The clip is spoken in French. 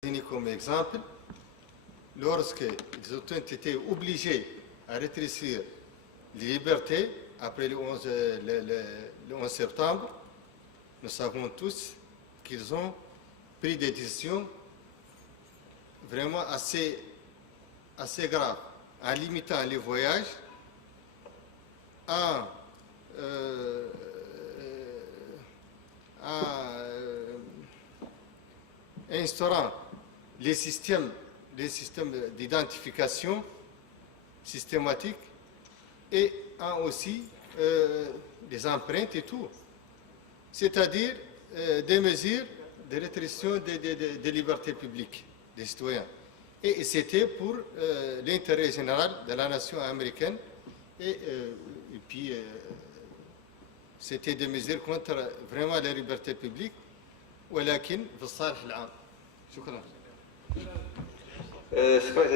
États-Unis comme exemple, lorsqu'ils ont été obligés à rétrécir les libertés après le 11 septembre, nous savons tous qu'ils ont pris des décisions vraiment assez graves, en limitant les voyages, en instaurant les systèmes d'identification systématique et en aussi des empreintes et tout. C'est-à-dire des mesures de restriction des libertés publiques des citoyens. Et c'était pour l'intérêt général de la nation américaine et puis c'était des mesures contre vraiment la liberté publique ولكن في الصالح العام. شكرا.